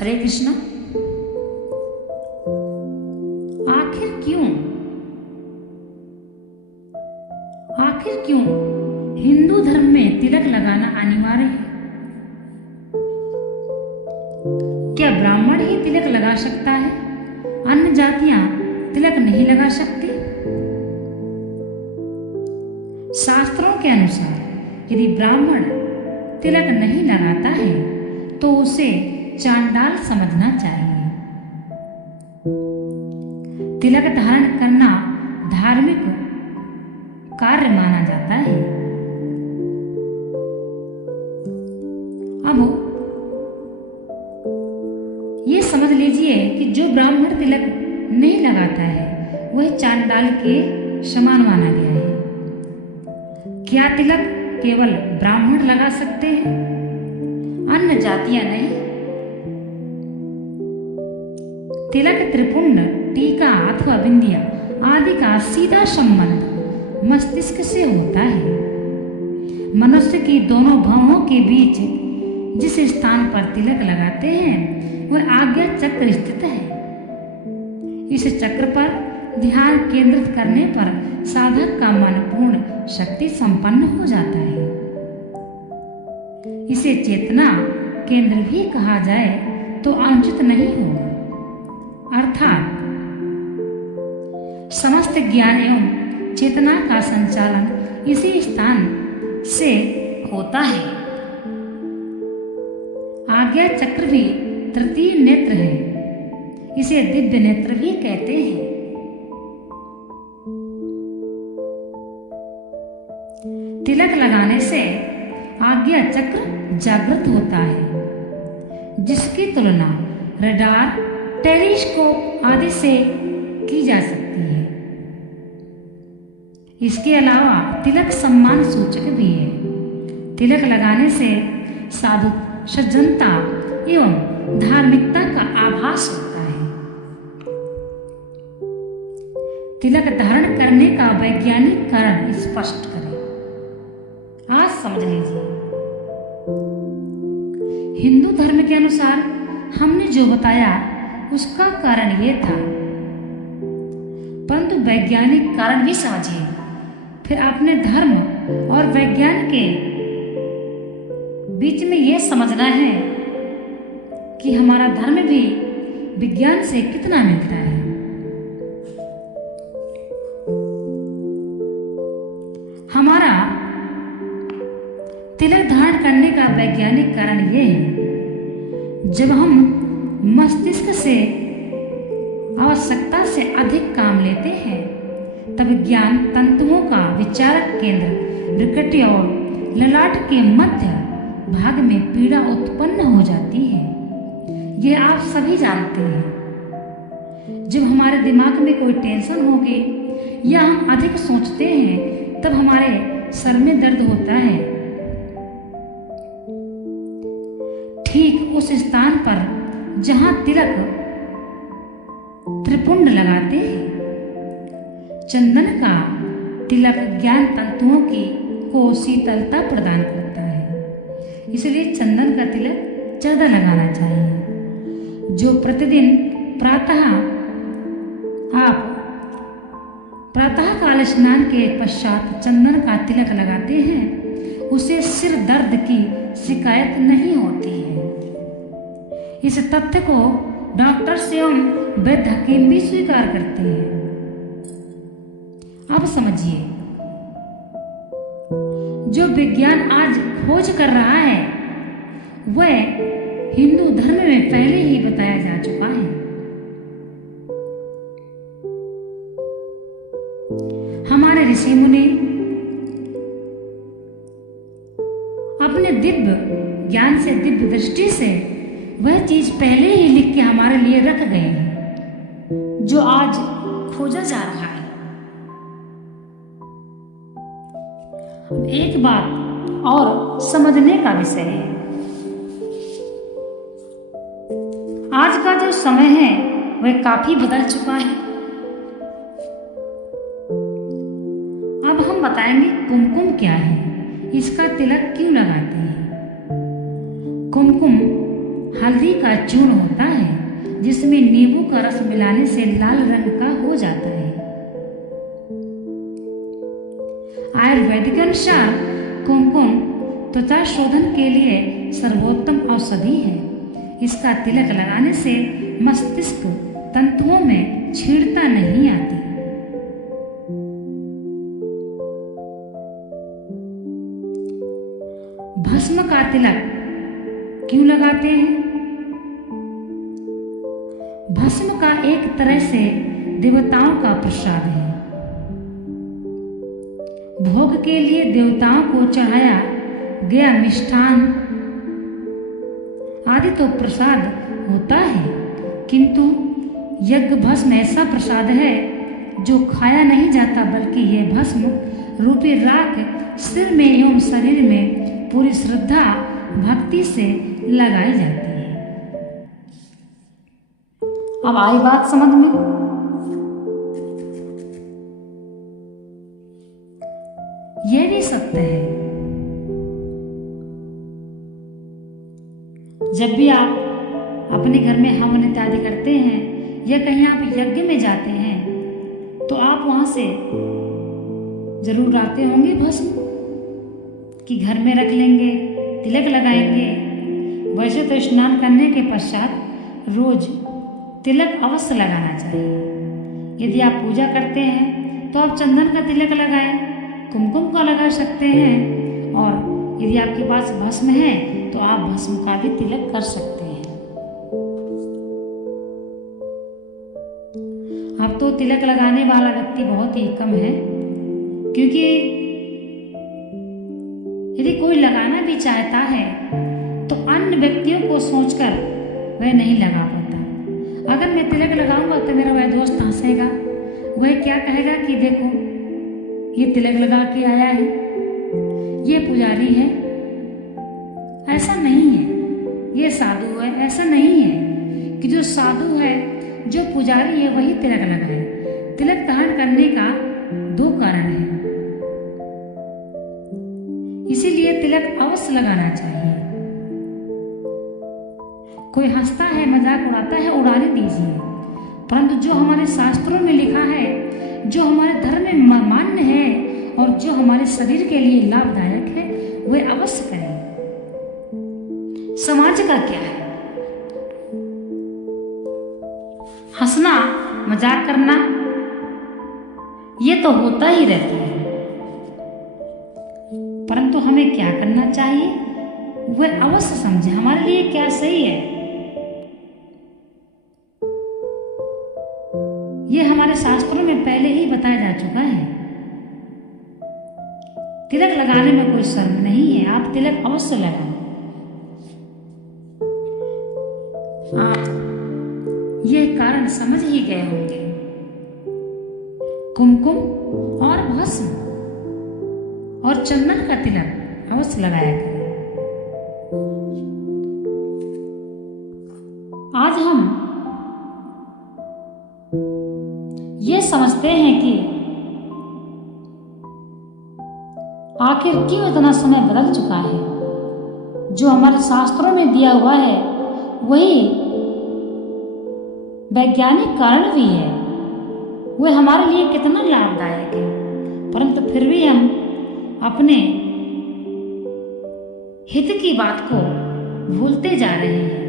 हरे कृष्णा। आखिर क्यों हिंदू धर्म में तिलक लगाना अनिवार्य है? क्या ब्राह्मण ही तिलक लगा सकता है? अन्य जातियां तिलक नहीं लगा सकती? शास्त्रों के अनुसार यदि ब्राह्मण तिलक नहीं लगाता है तो उसे चांडाल समझना चाहिए। तिलक धारण करना धार्मिक कार्य माना जाता है। अब ये समझ लीजिए कि जो ब्राह्मण तिलक नहीं लगाता है वह चांडाल के समान माना गया है। क्या तिलक केवल ब्राह्मण लगा सकते हैं, अन्य जातियां नहीं? तिलक, त्रिपुंड, टीका अथवा बिंदिया आदि का सीधा संबंध मस्तिष्क से होता है। मनुष्य की दोनों भौहों के बीच जिस स्थान पर तिलक लगाते हैं वह आज्ञा चक्र स्थित है। इस चक्र पर ध्यान केंद्रित करने पर साधक का मन पूर्ण शक्ति संपन्न हो जाता है। इसे चेतना केंद्र भी कहा जाए तो अनुचित नहीं होगा। अर्थात समस्त ज्ञान एवं चेतना का संचालन इसी स्थान से होता है। आज्ञा चक्र भी तृतीय नेत्र है, इसे दिव्य नेत्र भी कहते हैं। तिलक लगाने से आज्ञा चक्र जागृत होता है, जिसकी तुलना रडार, टेलीस्कोप आदि से की जा सकती है। इसके अलावा तिलक सम्मान सूचक भी है। तिलक लगाने से साधु सज्जनता एवं धार्मिकता का आभास होता है। तिलक धारण करने का वैज्ञानिक कारण स्पष्ट करें। आज समझ लीजिए। हिंदू धर्म के अनुसार हमने जो बताया उसका कारण ये था, परंतु वैज्ञानिक कारण भी समझिए। फिर अपने धर्म और वैज्ञान के बीच में यह समझना है कि हमारा धर्म भी विज्ञान से कितना मिलता है। हमारा तिलक धारण करने का वैज्ञानिक कारण यह है, जब हम मस्तिष्क से आवश्यकता से अधिक काम लेते हैं तब ज्ञान तंतुओं का विचारक केंद्र विकृति और ललाट के मध्य भाग में पीड़ा उत्पन्न हो जाती है। यह आप सभी जानते हैं। जब हमारे दिमाग में कोई टेंशन होगी या हम अधिक सोचते हैं तब हमारे सर में दर्द होता है। ठीक उस स्थान पर जहां तिलक त्रिपुंड लगाते हैं, चंदन का तिलक ज्ञान तंतुओं को शीतलता प्रदान करता है। इसलिए चंदन का तिलक ज्यादा लगाना चाहिए। जो प्रतिदिन प्रातः काल स्नान के पश्चात चंदन का तिलक लगाते हैं उसे सिर दर्द की शिकायत नहीं होती है। इस तथ्य को डॉक्टर एवं वैद्य हकीम भी स्वीकार करते हैं। अब समझिए, जो विज्ञान आज खोज कर रहा है वह हिंदू धर्म में पहले ही बताया जा चुका है। हमारे ऋषि मुनि अपने दिव्य ज्ञान से, दिव्य दृष्टि से वह चीज पहले ही लिख के हमारे लिए रख गए हैं जो आज खोजा जा रहा है। एक बात और समझने का विषय है। आज का जो समय है वह काफी बदल चुका है। अब हम बताएंगे कुमकुम क्या है, इसका तिलक क्यों लगाते हैं। कुमकुम हल्दी का चूर्ण होता है जिसमें नींबू का रस मिलाने से लाल रंग का हो जाता है। आयुर्वेदिक अनुसार कुमकुम त्वचा शोधन के लिए सर्वोत्तम औषधि है। इसका तिलक लगाने से मस्तिष्क तंतुओं में छीड़ता नहीं आती। भस्म का तिलक क्यों लगाते हैं? भस्म का एक तरह से देवताओं का प्रसाद है। भोग के लिए देवताओं को चढ़ाया गया मिष्ठान आदि तो प्रसाद होता है, किंतु यज्ञ भस्म ऐसा प्रसाद है जो खाया नहीं जाता, बल्कि यह भस्म रूपी राख सिर में एवं शरीर में पूरी श्रद्धा भक्ति से लगाई जाती है। अब आई बात समझ में। यह भी सत्य है, जब भी आप अपने घर में हवन इत्यादि करते हैं या कहीं आप यज्ञ में जाते हैं तो आप वहां से जरूर लाते होंगे भस्म कि घर में रख लेंगे, तिलक लगाएंगे। वैसे तो स्नान करने के पश्चात रोज तिलक अवश्य लगाना चाहिए। यदि आप पूजा करते हैं तो आप चंदन का तिलक लगाएं, कुमकुम का लगा सकते हैं, और यदि आपके पास भस्म है तो आप भस्म का भी तिलक कर सकते हैं। अब तो तिलक लगाने वाला व्यक्ति बहुत ही कम है, क्योंकि यदि कोई लगाना भी चाहता है तो अन्य व्यक्तियों को सोचकर वह नहीं लगा पाता। अगर मैं तिलक लगाऊंगा तो मेरा वह दोस्त हंसेगा, वह क्या कहेगा कि देखो ये तिलक लगा के आया है, ये पुजारी है। ऐसा नहीं है, ये साधु है। ऐसा नहीं है कि जो साधु है, जो पुजारी है, वही तिलक लगाए। तिलक धारण करने का दो कारण है, इसीलिए तिलक अवश्य लगाना चाहिए। कोई हंसता है, मजाक उड़ाता है, उड़ाने दीजिए, परंतु जो हमारे शास्त्रों में लिखा है, जो हमारे धर्म में मान्य है और जो हमारे शरीर के लिए लाभदायक है, वह अवश्य करें। समाज का क्या है? हंसना, मजाक करना, ये तो होता ही रहता है, परंतु हमें क्या करना चाहिए वह अवश्य समझे, हमारे लिए क्या सही है। यह हमारे शास्त्रों में पहले ही बताया जा चुका है। तिलक लगाने में कोई शर्म नहीं है, आप तिलक अवश्य लगाएं। आप यह कारण समझ ही गए होंगे। कुमकुम और भस्म और चंदन का तिलक अवश्य लगाया करें। आज हम ये समझते हैं कि आखिर क्यों इतना समय बदल चुका है। जो हमारे शास्त्रों में दिया हुआ है वही वैज्ञानिक कारण भी है, वह हमारे लिए कितना लाभदायक है, परंतु फिर भी हम अपने हित की बात को भूलते जा रहे हैं।